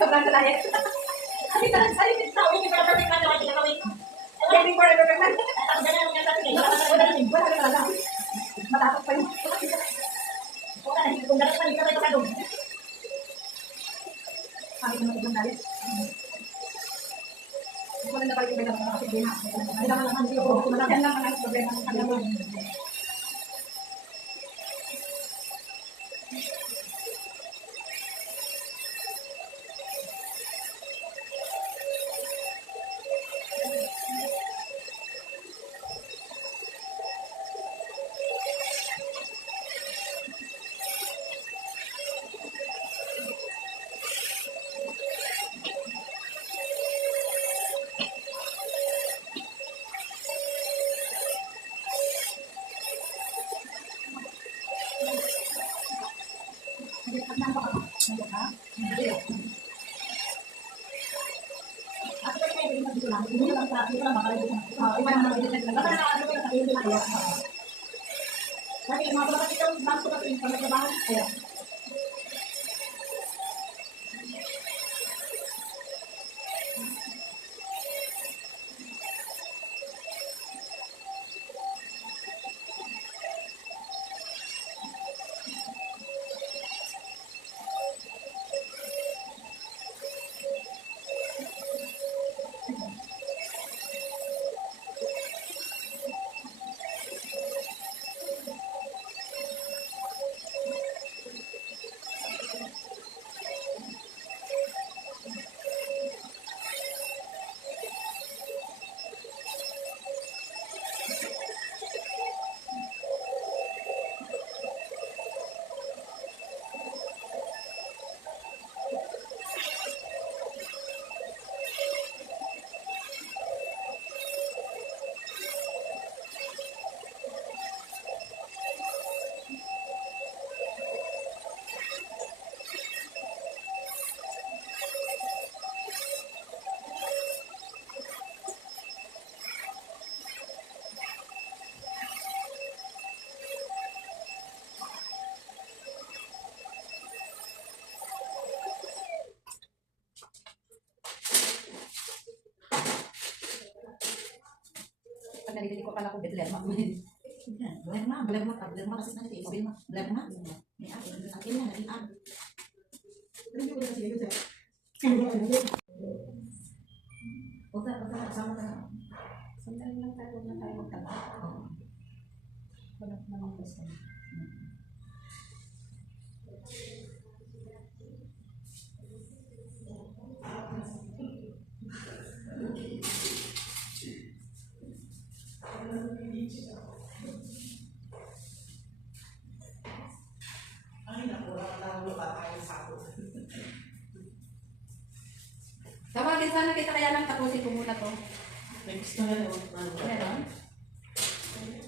Sobrang kalaya. Kasi talagang sa rin tao, hindi pala perfect na naman ginagawin. Waiting for a perfect man. Wala na talaga. Matapos pa yun. Wala na, kung dapat pa rin ka doon. Sabi ko naman dali. Wala na pala yung pwede ako kasi din ha. Kailangan lang hindi ako. Yan lang ang problema ng kanila. naririnig ko kala ko Betlerma. Belerma kasi na ito. Belerma. May akin na, naging ang. Pero hindi ko na kasi yun sir. Oka, sama ka na. Sandali lang tayo, huwag na tayo magtaba. Wala ko naman gusto. Tawagin sana kita kaya lang tapusin ko muna to. Next na lang. Meron?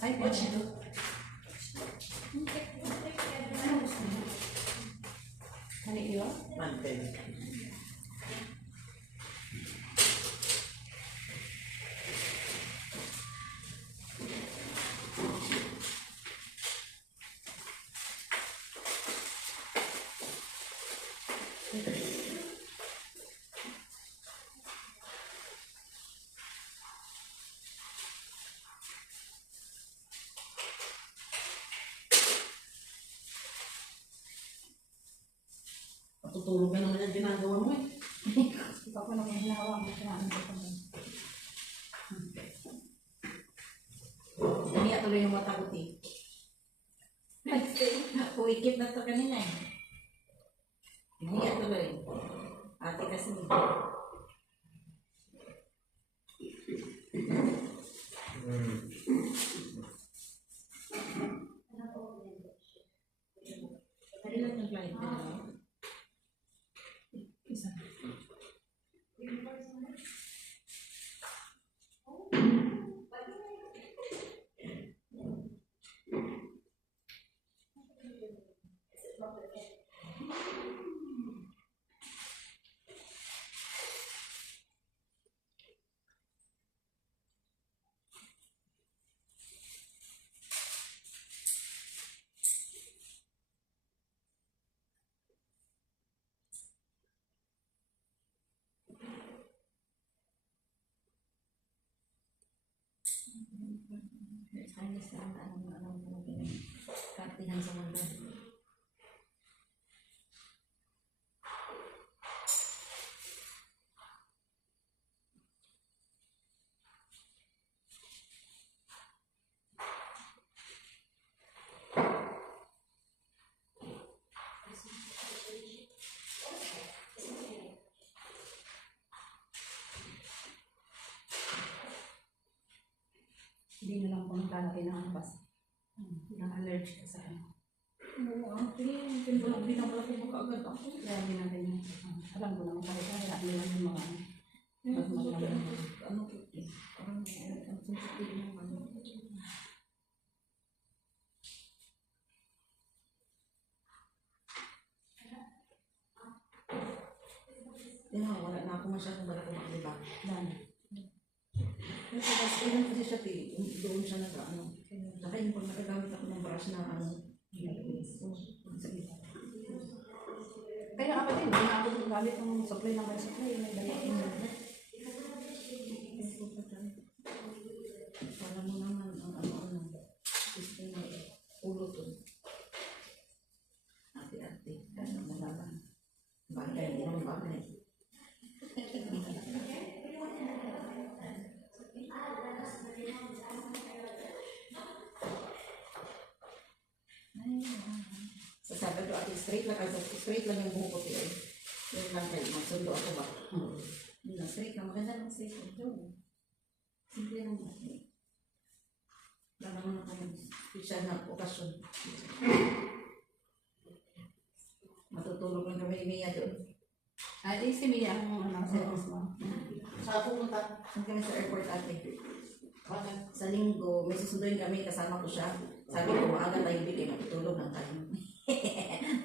Ay, Watch meron. ito. Ano gusto mo? Ano yun? Mantel. Matutulog ka naman yung ginagawa mo eh. Ikaw ko naman hinahawa mo siya. Naniya tuloy yung mata ko eh. Uikit na ito kanina eh. Naniya tuloy. Ate kasi Kali lang yung client ka na. Isa. Kaya sa anong kartihan sa mundo. Hindi na lang pumunta na kinakampas. Nang-allergic ka sa ano. Oo, actually, binabala ko mo kaagad ako. Kaya hindi natin yun. Alam ko naman kahit kaya nila yung mga mas maganda. Ano ko eh. Parang ang sensitive ng ano. Wala na ako masyadong bala kung diba? Yan. Kasi kasi siya doon siya nag-ano. Saka yung pag nagagamit ako ng brush na ano. Kaya ako din, hindi na ako gumagamit ng supply ng may supply. May dalating na. Para mo naman ang ano-ano. Gusto na ulo to. Ate-ate. Ano malaman. Bagay, hindi naman bagay. Sa Sabado ate, straight lang yung buhok ko tiyo. Yun lang kayo, magsundo ako ba? Yun lang, straight lang. Maganda lang straight lang. Simple lang ba? Wala naman ako yung special na okasyon. Matutulog lang kami ni Mia doon. Ay, si Mia ang ano, sa mo. Sa pumunta, kami sa airport ate. Sa linggo, may susunduin kami, kasama ko siya. Sabi ko, maaga tayo bili, matutulog lang tayo.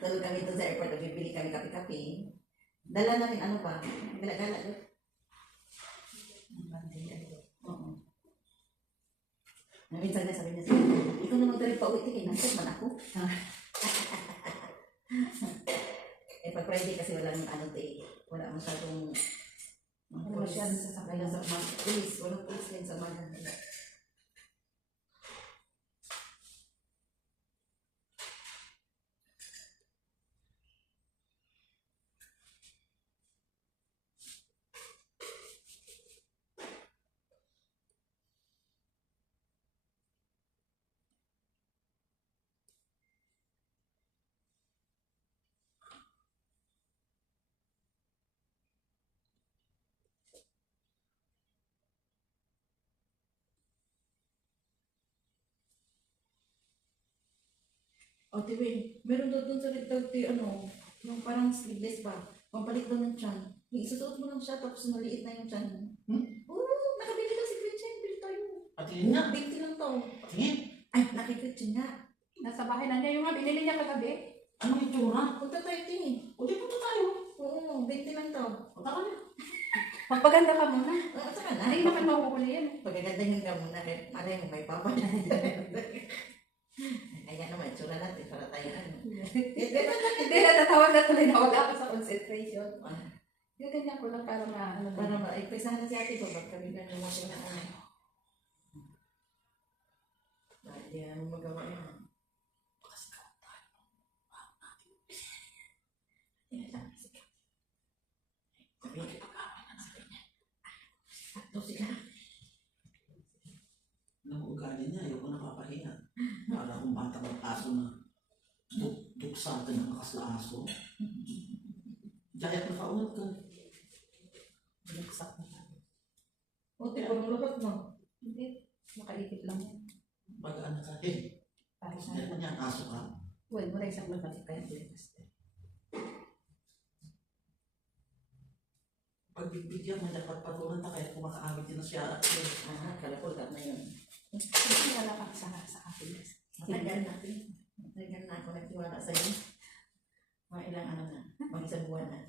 Tulog kami doon sa airport, bibili kami kape-kape. Dala namin ano pa, gala-gala doon. Oo. Minsan na sabi niya sa ikaw na magdarig pa uwi, tikin, nasad man ako. Eh, pag Friday kasi walang ano tayo, wala masyadong Wala masyadong sasakyan. Walang police din sa mga. O, tiwi, meron daw dun sa Red Tag, yung parang sleeveless ba? Pampalit daw ng tiyan. Yung isusuot mo lang siya, tapos maliit na yung tiyan mo. Oo, nakabili ka si Gretchen, bili tayo. Patingin nga. 20 lang to. Patingin. Ay, nakikritchen nga. Nasa bahay na niya yung nga, binili niya kagabi. Anong itsura? Punta tayo, Ting. O di punta tayo. Oo, 20 lang to. Punta ka na. Magpaganda ka muna. Oo, saka na. Hindi naman mahuhuli yan. Pagkagandahin ka muna, kahit malay mo may papa. Kaya naman, tsura natin para tayo ano. Hindi, natatawa na tuloy na wala ka sa concentration. Ah, Ganyan ko lang para ano para ma-express na si ate ko, ba't kami na naman na ano. Dahil di namin magawa yan. Yan lang, sige. Sabi niya, sakto sila. Alam mo, ugali niya. Ayoko napapahiya. Para akong batang aso na tuksa ka ng akas na aso. Jayat na kaunat ka. Binagsak na. O, tipo, nalakas mo. Hindi, makaikip lang yan. Bagaan ka. Eh, Para sa hindi mo niya aso ka. well, wala isang magbalik kaya bilis. Pagbibigyan mo, dapat patulan ta kahit kumakaawit din na siya. Ah, kalapol ka na yun. Hindi wala ka sa happiness. Matagal na. Matagal na ako nagtiwala sa'yo. Mga ilang ano na, mga isang buwan na.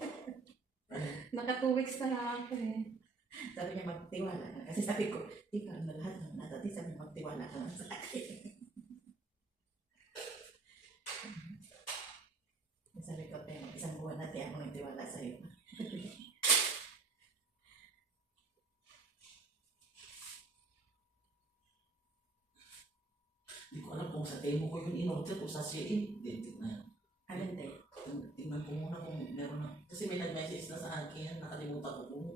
Naka 2 weeks na lang ako eh. Sabi niya magtiwala na. Kasi sabi ko, di parang na lahat ng natati sabi niya magtiwala ka lang sa akin. Sabi ko, tayo, isang buwan na tayo ako nagtiwala sa'yo. Hindi ko alam kung sa temo ko yun in-order o sa CIN. Tingnan. Alin tayo? Tingnan ko muna kung meron na. Kasi may nag-message na sa akin. Nakalimutan ko kung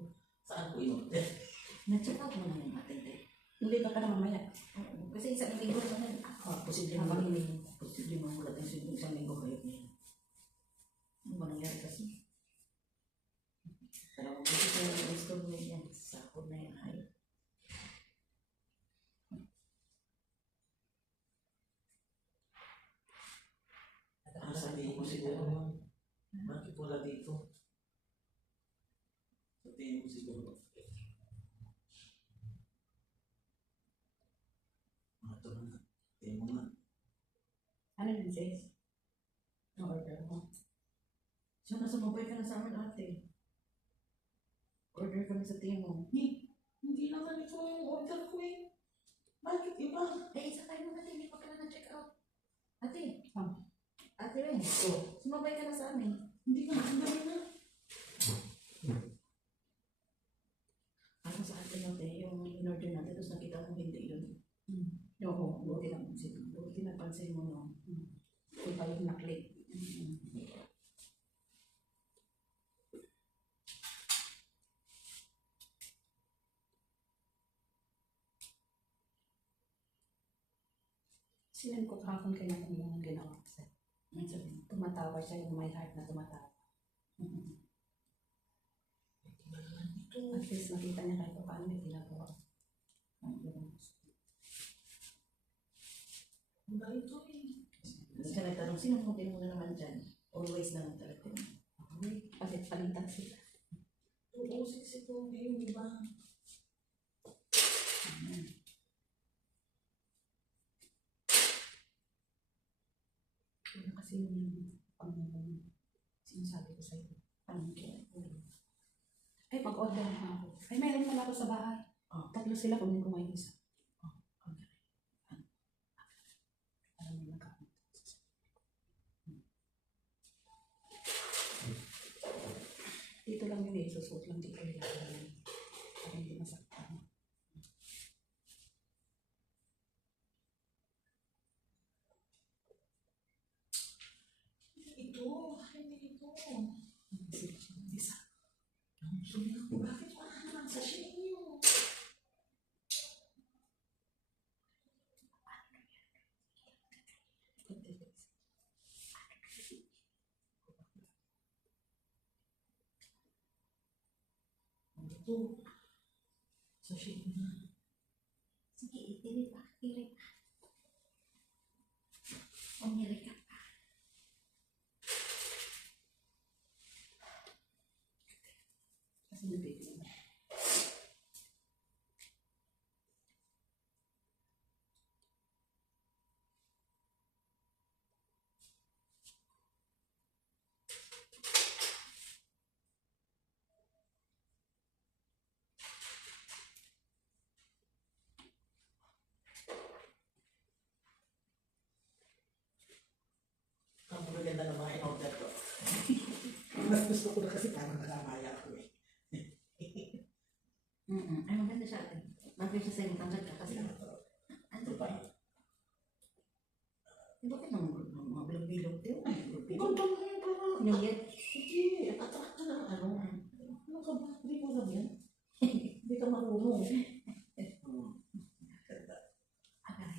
saan ko in-order. Na-check out mo na yung atin tayo. Hindi ka pa na mamaya. Oo, kasi isang linggo naman. Posible Habang mo. hindi. Posible mo mulat yung isang linggo kayo niya. Ano ba nangyari kasi? Dalawang beses na yung installment yan. Sakot na yan. Ay. Ang sabihin ko siguro, bakit wala dito? Sabihin ko siguro. Ito na. Temo nga. Ano yun, sis? Na-order mo. Sana sumabay ka na sa amin ate. Order kami sa Timo. Hindi naman ito yung order ko eh. Bakit iba? Eh, isa kayo natin. Hindi pa ka na na-check out. Ate. Ah. Ate Ren. Sumabay ka na sa amin. Hindi na. Hindi na. Ano sa atin natin yung in-order natin tapos nakita mo hindi yun. Oo, Buti lang buti napansin mo no. kung pa yung na-click. Sinan ko kahapon kaya natin yung ginawa ko sa'yo. Ang sabi mo. Tumatawa siya yung my heart na tumatawa. At least nakita niya kahit pa paano may ginagawa. Ang dahil ito eh. Kasi nagtanong, sino mo din mo na naman dyan? Always na lang talaga. Kasi palitan sila. Oo, siksi ko. Yung iba. Yun kasi yung sinasabi ko sa'yo. Ang kaya. Ay, mag-order na ako. Ay, mayroon pala ako sa bahay. Oh. 3 sila kung hindi ko may isa. Alam mo na ka. Dito lang yun eh. Susuot lang dito. Para hindi masaktan. Ito. Hindi ito. Isa. Sabi ko, bakit wala naman sa shenyo? Ito. Sa shenyo na. Sige, itili pa. Itili pa. Umili ka pa. Hindi pwede. Ang maganda ng mga in-order ko. Mas gusto ko na kasi parang nakamaya ako eh. Ay, maganda siya ate. Bagay siya sa'yo, tanggal ka kasi. Ano ba? Bakit naman mga bilog-bilog tayo? Ikaw ba na yun parang? Yung yan? Sige, attract ka na ano. Ano ka ba? Hindi mo alam yan. Hindi ka marunong. Agay.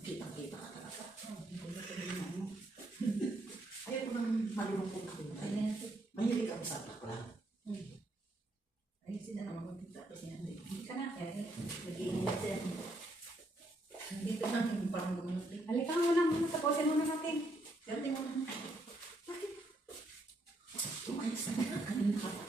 Kitang-kita ka talaga. Ayaw ko nang malulungkot ako. Ay, Mahilig ako sa bakla. ay, sila naman magkita ko siya. Hindi ka na. Nag-iingat siya. Dito na, parang gumunot. Halika muna, tapusin muna natin. Ganti mo na. Bakit? Tumayos na. Kanina ka pa.